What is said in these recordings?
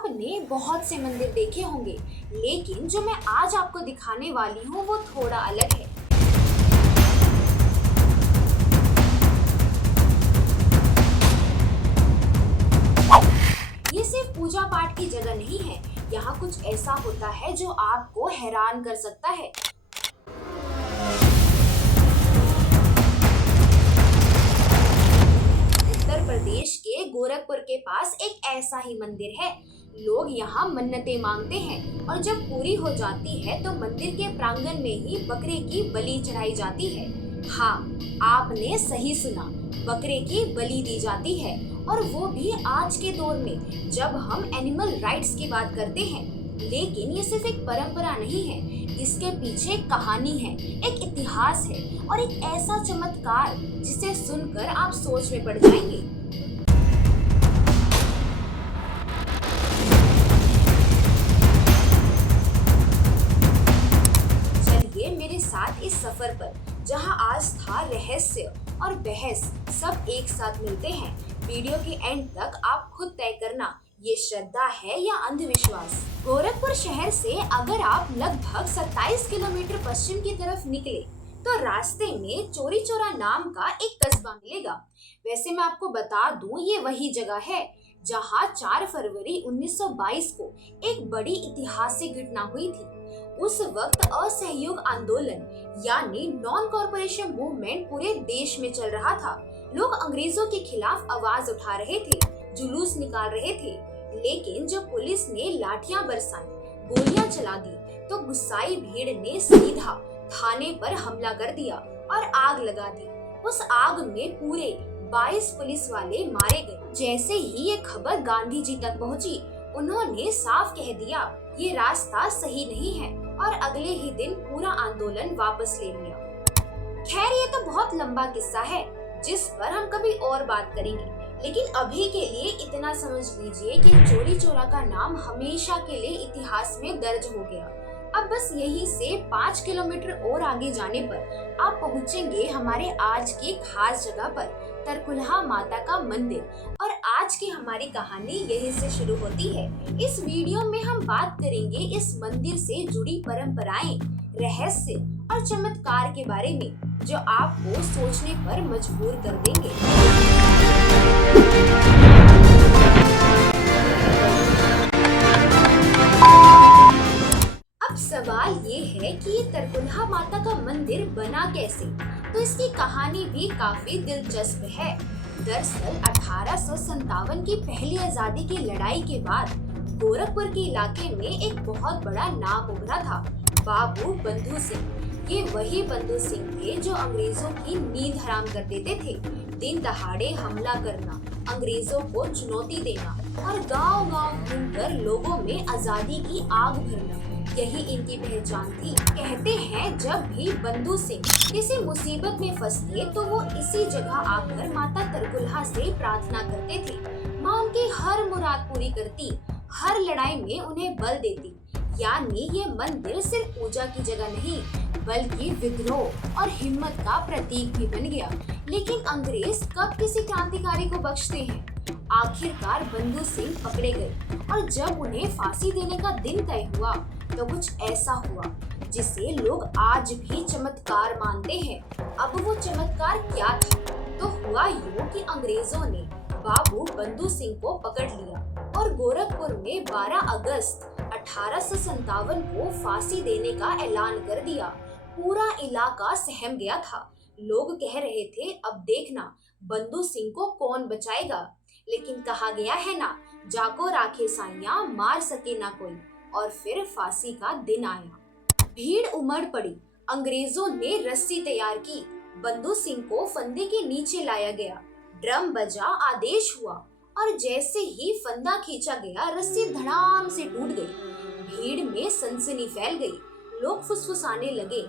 आपने बहुत से मंदिर देखे होंगे, लेकिन जो मैं आज आपको दिखाने वाली हूँ वो थोड़ा अलग है। ये सिर्फ पूजा पाठ की जगह नहीं है, यहाँ कुछ ऐसा होता है जो आपको हैरान कर सकता है। उत्तर प्रदेश के गोरखपुर के पास एक ऐसा ही मंदिर है। लोग यहाँ मन्नतें मांगते हैं और जब पूरी हो जाती है तो मंदिर के प्रांगण में ही बकरे की बलि चढ़ाई जाती है। हाँ, आपने सही सुना, बकरे की बलि दी जाती है, और वो भी आज के दौर में जब हम एनिमल राइट्स की बात करते हैं। लेकिन ये सिर्फ एक परंपरा नहीं है, इसके पीछे एक कहानी है, एक इतिहास है और एक ऐसा चमत्कार जिसे सुनकर आप सोच में पड़ जाएंगे। चलिए मेरे साथ इस सफर पर, जहां आस्था, रहस्य और बहस सब एक साथ मिलते हैं। वीडियो के एंड तक आप खुद तय करना, ये श्रद्धा है या अंधविश्वास। गोरखपुर शहर से अगर आप लगभग 27 किलोमीटर पश्चिम की तरफ निकले तो रास्ते में चोरी चौरा नाम का एक कस्बा मिलेगा। वैसे मैं आपको बता दूं, ये वही जगह है जहां 4 फरवरी 1922 को एक बड़ी ऐतिहासिक घटना हुई थी। उस वक्त असहयोग आंदोलन यानी नॉन कॉर्पोरेशन मूवमेंट पूरे देश में चल रहा था। लोग अंग्रेजों के खिलाफ आवाज उठा रहे थे, जुलूस निकाल रहे थे, लेकिन जब पुलिस ने लाठियां बरसाई, गोलियां चला दी, तो गुस्साई भीड़ ने सीधा थाने पर हमला कर दिया और आग लगा दी। उस आग में पूरे 22 पुलिस वाले मारे गए। जैसे ही ये खबर गांधी जी तक पहुंची, उन्होंने साफ कह दिया ये रास्ता सही नहीं है और अगले ही दिन पूरा आंदोलन वापस ले लिया। खैर, ये तो बहुत लंबा किस्सा है जिस पर हम कभी और बात करेंगे, लेकिन अभी के लिए इतना समझ लीजिए कि चोरी चौरा का नाम हमेशा के लिए इतिहास में दर्ज हो गया। अब बस यहीं से 5 किलोमीटर और आगे जाने पर आप पहुंचेंगे हमारे आज की खास जगह पर, तरकुलहा माता का मंदिर। और आज की हमारी कहानी यहीं से शुरू होती है। इस वीडियो में हम बात करेंगे इस मंदिर से जुड़ी परंपराएं, रहस्य और चमत्कार के बारे में, जो आपको सोचने पर मजबूर कर देंगे। अब सवाल ये है कि ये तरकुलहा माता का मंदिर बना कैसे? तो इसकी कहानी भी काफी दिलचस्प है। दरअसल 1857 की पहली आजादी की लड़ाई के बाद गोरखपुर के इलाके में एक बहुत बड़ा नाम उभरा था, बाबू बंधु सिंह। ये वही बंधु सिंह थे जो अंग्रेजों की नींद हराम कर देते थे। दिन दहाड़े हमला करना, अंग्रेजों को चुनौती देना और गांव-गांव घूमकर लोगों में आजादी की आग भरना, यही इनकी पहचान थी। कहते हैं जब भी बंधु सिंह किसी मुसीबत में फंसते तो वो इसी जगह आकर माता तरकुलहा से प्रार्थना करते थे। माँ उनकी हर मुराद पूरी करती, हर लड़ाई में उन्हें बल देती। यानी ये मंदिर सिर्फ पूजा की जगह नहीं, बल्कि विद्रोह और हिम्मत का प्रतीक भी बन गया। लेकिन अंग्रेज कब किसी क्रांतिकारी को बख्शते हैं? आखिरकार बंधु सिंह पकड़े गए और जब उन्हें फांसी देने का दिन तय हुआ तो कुछ ऐसा हुआ जिसे लोग आज भी चमत्कार मानते हैं। अब वो चमत्कार क्या था? तो हुआ यूं कि अंग्रेजों ने बाबू बंधु सिंह को पकड़ लिया और गोरखपुर में 12 अगस्त 1857 को फांसी देने का ऐलान कर दिया। पूरा इलाका सहम गया था। लोग कह रहे थे अब देखना बंधु सिंह को कौन बचाएगा। लेकिन कहा गया है ना, जाको राखे साइयां, मार सके ना कोई। और फिर फांसी का दिन आया। भीड़ उमड़ पड़ी। अंग्रेजों ने रस्सी तैयार की, बंधु सिंह को फंदे के नीचे लाया गया। ड्रम बजा, आदेश हुआ और जैसे ही फंदा खींचा गया, रस्सी धड़ाम से टूट गई। भीड़ में सनसनी फैल गई। लोग फुसफुसाने लगे,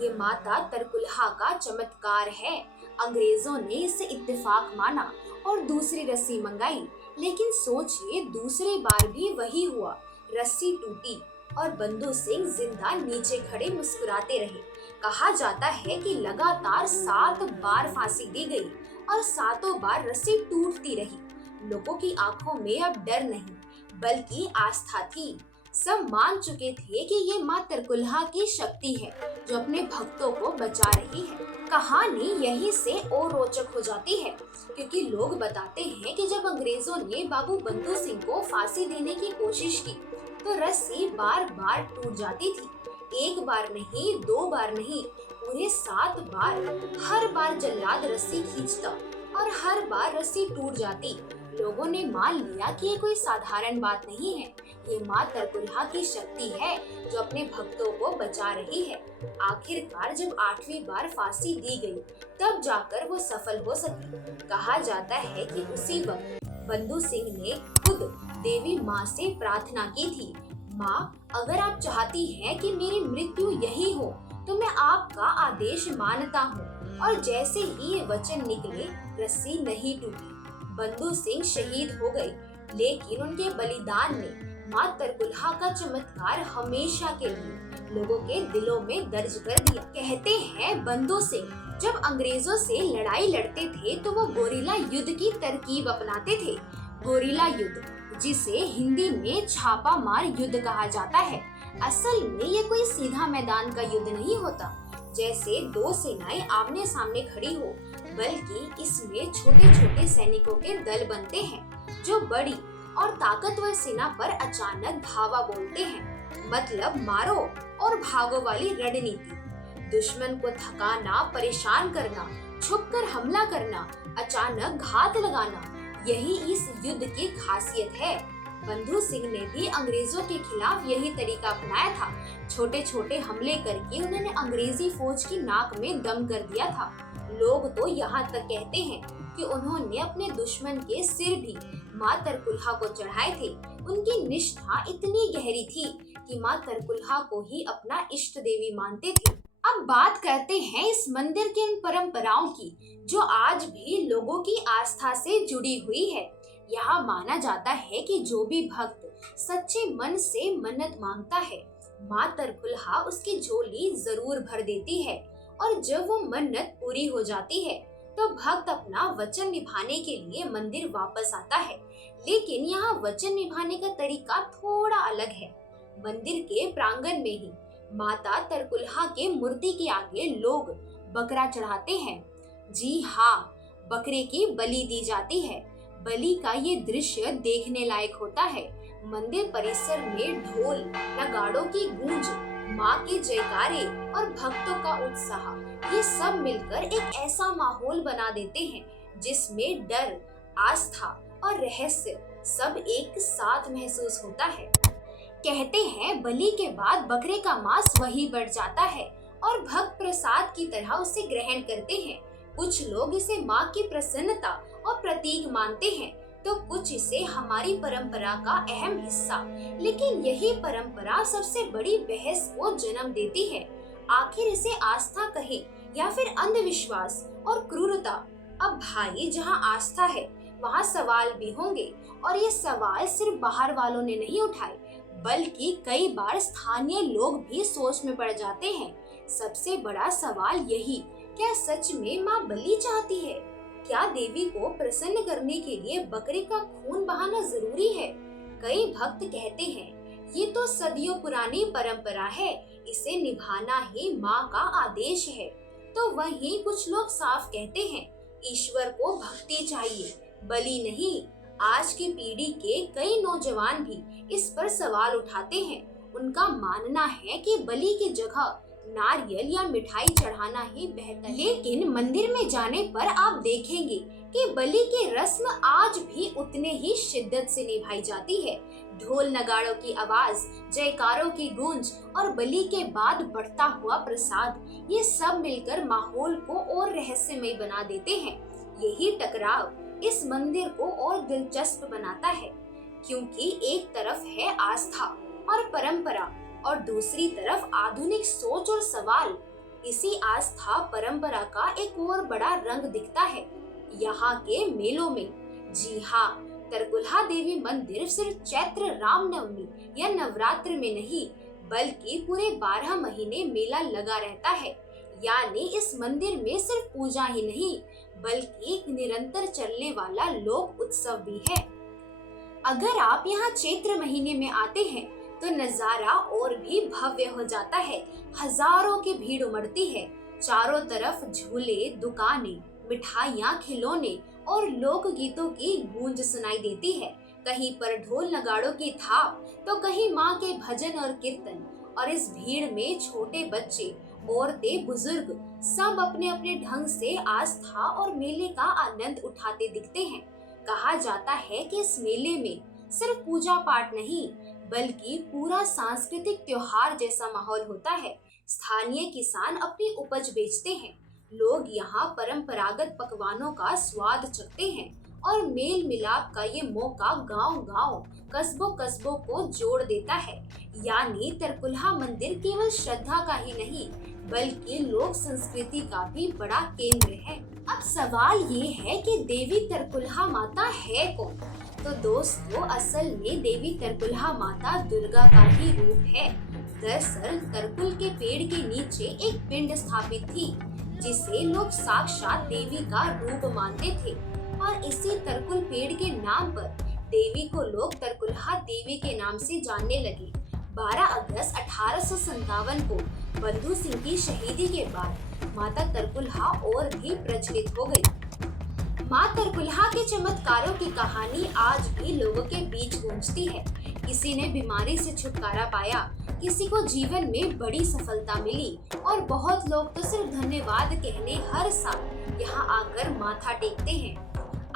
ये माता तरकुलहा का चमत्कार है। अंग्रेजों ने इसे इत्तेफाक माना और दूसरी रस्सी मंगाई। लेकिन सोचिए, दूसरी बार भी वही हुआ। रस्सी टूटी और बंधु सिंह जिंदा नीचे खड़े मुस्कुराते रहे। कहा जाता है कि लगातार 7 बार फांसी दी गई और 7 बार रस्सी टूटती रही। लोगों की आंखों में अब डर नहीं, बल्कि आस्था थी। सब मान चुके थे कि ये माँ तरकुलहा की शक्ति है जो अपने भक्तों को बचा रही है। कहानी यहीं से और रोचक हो जाती है, क्योंकि लोग बताते हैं कि जब अंग्रेजों ने बाबू बंधु सिंह को फांसी देने की कोशिश की तो रस्सी बार बार टूट जाती थी। एक बार नहीं, दो बार नहीं, पूरे 7 बार। हर बार जल्लाद रस्सी खींचता और हर बार रस्सी टूट जाती। लोगों ने मान लिया कि ये कोई साधारण बात नहीं है, ये माँ तरकुलहा की शक्ति है जो अपने भक्तों को बचा रही है। आखिरकार जब 8वीं बार फांसी दी गई, तब जाकर वो सफल हो सकी। कहा जाता है कि उसी वक्त बंधु सिंह ने खुद देवी माँ से प्रार्थना की थी, माँ, अगर आप चाहती हैं कि मेरी मृत्यु यही हो तो मैं आपका आदेश मानता हूँ। और जैसे ही ये वचन निकले, रस्सी नहीं टूटी। बंधु सिंह शहीद हो गए, लेकिन उनके बलिदान ने माँ तरकुलहा का चमत्कार हमेशा के लिए लोगों के दिलों में दर्ज कर दिया। कहते हैं बंधु सिंह जब अंग्रेजों से लड़ाई लड़ते थे तो वो गोरिल्ला युद्ध की तरकीब अपनाते थे। गोरिल्ला युद्ध, जिसे हिंदी में छापा मार युद्ध कहा जाता है, असल में ये कोई सीधा मैदान का युद्ध नहीं होता जैसे दो सेनाएं आमने सामने खड़ी हो, बल्कि इसमें छोटे छोटे सैनिकों के दल बनते हैं जो बड़ी और ताकतवर सेना पर अचानक धावा बोलते हैं। मतलब मारो और भागो वाली रणनीति। दुश्मन को थकाना, परेशान करना, छुपकर हमला करना, अचानक घात लगाना, यही इस युद्ध की खासियत है। बंधु सिंह ने भी अंग्रेजों के खिलाफ यही तरीका अपनाया था। छोटे छोटे हमले करके उन्होंने अंग्रेजी फौज की नाक में दम कर दिया था। लोग तो यहाँ तक कहते हैं कि उन्होंने अपने दुश्मन के सिर भी माँ तरकुलहा को चढ़ाए थे। उनकी निष्ठा इतनी गहरी थी कि माँ तरकुलहा को ही अपना इष्ट देवी मानते थे। अब बात करते हैं इस मंदिर के उन परंपराओं की जो आज भी लोगों की आस्था से जुड़ी हुई है। यहाँ माना जाता है कि जो भी भक्त सच्चे मन से मन्नत मांगता है, माँ तरकुलहा उसकी झोली जरूर भर देती है। और जब वो मन्नत पूरी हो जाती है तो भक्त अपना वचन निभाने के लिए मंदिर वापस आता है। लेकिन यहाँ वचन निभाने का तरीका थोड़ा अलग है। मंदिर के प्रांगण में ही माता तरकुलहा के मूर्ति के आगे लोग बकरा चढ़ाते हैं। जी हाँ, बकरे की बलि दी जाती है। बलि का ये दृश्य देखने लायक होता है। मंदिर परिसर में ढोल, नगाड़ों की गूंज, माँ के जयकारे और भक्तों का उत्साह, ये सब मिलकर एक ऐसा माहौल बना देते हैं जिसमें डर, आस्था और रहस्य सब एक साथ महसूस होता है। कहते हैं बलि के बाद बकरे का मांस वही बढ़ जाता है और भक्त प्रसाद की तरह उसे ग्रहण करते हैं। कुछ लोग इसे माँ की प्रसन्नता और प्रतीक मानते हैं, तो कुछ इसे हमारी परंपरा का अहम हिस्सा। लेकिन यही परंपरा सबसे बड़ी बहस को जन्म देती है। आखिर इसे आस्था कहे या फिर अंधविश्वास और क्रूरता। अब भाई, जहाँ आस्था है वहाँ सवाल भी होंगे, और ये सवाल सिर्फ बाहर वालों ने नहीं उठाए, बल्कि कई बार स्थानीय लोग भी सोच में पड़ जाते हैं। सबसे बड़ा सवाल यही, क्या सच में माँ बलि चाहती है? क्या देवी को प्रसन्न करने के लिए बकरे का खून बहाना जरूरी है? कई भक्त कहते हैं ये तो सदियों पुरानी परंपरा है, इसे निभाना ही माँ का आदेश है। तो वहीं कुछ लोग साफ कहते हैं ईश्वर को भक्ति चाहिए, बलि नहीं। आज की पीढ़ी के कई नौजवान भी इस पर सवाल उठाते हैं। उनका मानना है कि बलि की जगह नारियल या मिठाई चढ़ाना ही बेहतर है। लेकिन मंदिर में जाने पर आप देखेंगे कि बलि की रस्म आज भी उतने ही शिद्दत से निभाई जाती है। ढोल नगाड़ों की आवाज, जयकारों की गूंज और बलि के बाद बढ़ता हुआ प्रसाद, ये सब मिलकर माहौल को और रहस्यमय बना देते हैं। यही टकराव इस मंदिर को और दिलचस्प बनाता है, क्योंकि एक तरफ है आस्था और परंपरा और दूसरी तरफ आधुनिक सोच और सवाल। इसी आस्था परंपरा का एक और बड़ा रंग दिखता है यहाँ के मेलों में। जी हाँ, तरकुलहा देवी मंदिर सिर्फ चैत्र रामनवमी या नवरात्र में नहीं, बल्कि पूरे 12 महीने मेला लगा रहता है। यानी इस मंदिर में सिर्फ पूजा ही नहीं, बल्कि एक निरंतर चलने वाला लोक उत्सव भी है। अगर आप यहाँ चैत्र महीने में आते हैं तो नजारा और भी भव्य हो जाता है। हजारों की भीड़ उमड़ती है। चारों तरफ झूले, दुकानें, मिठाइयाँ, खिलौने और लोक गीतों की गूंज सुनाई देती है। कहीं पर ढोल नगाड़ों की थाप तो कहीं माँ के भजन और कीर्तन। और इस भीड़ में छोटे बच्चे, औरतें, बुजुर्ग सब अपने अपने ढंग से आस्था और मेले का आनंद उठाते दिखते हैं। कहा जाता है कि इस मेले में सिर्फ पूजा पाठ नहीं बल्कि पूरा सांस्कृतिक त्योहार जैसा माहौल होता है। स्थानीय किसान अपनी उपज बेचते हैं। लोग यहाँ परंपरागत पकवानों का स्वाद चखते हैं और मेल मिलाप का ये मौका गांव-गांव, कस्बों-कस्बों को जोड़ देता है। यानी तरकुलहा मंदिर केवल श्रद्धा का ही नहीं बल्कि लोक संस्कृति का भी बड़ा केंद्र है। अब सवाल ये है कि देवी तरकुलहा माता है कौन? तो दोस्तों, असल में देवी तरकुलहा माता दुर्गा का ही रूप है। दरअसल तरकुल के पेड़ के नीचे एक पिंड स्थापित थी जिसे लोग साक्षात देवी का रूप मानते थे और इसी तरकुल पेड़ के नाम पर देवी को लोग तरकुलहा देवी के नाम से जानने लगे। 12 अगस्त 1857 को बंधु सिंह की शहीदी के बाद माता तरकुलहा और भी प्रचलित हो गई। माँ तरकुलहा के चमत्कारों की कहानी आज भी लोगों के बीच गूंजती है। किसी ने बीमारी से छुटकारा पाया, किसी को जीवन में बड़ी सफलता मिली और बहुत लोग तो सिर्फ धन्यवाद कहने हर साल यहाँ आकर माथा टेकते हैं।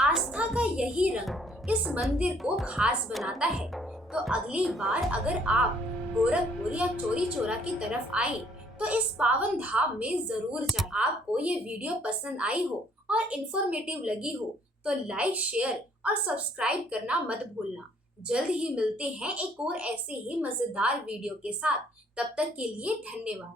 आस्था का यही रंग इस मंदिर को खास बनाता है। तो अगली बार अगर आप गोरखपुर या चौरी चौरा की तरफ आए तो इस पावन धाम में जरूर जाएं। आपको ये वीडियो पसंद आई हो और इन्फॉर्मेटिव लगी हो तो लाइक, शेयर और सब्सक्राइब करना मत भूलना। जल्द ही मिलते हैं एक और ऐसे ही मजेदार वीडियो के साथ। तब तक के लिए धन्यवाद।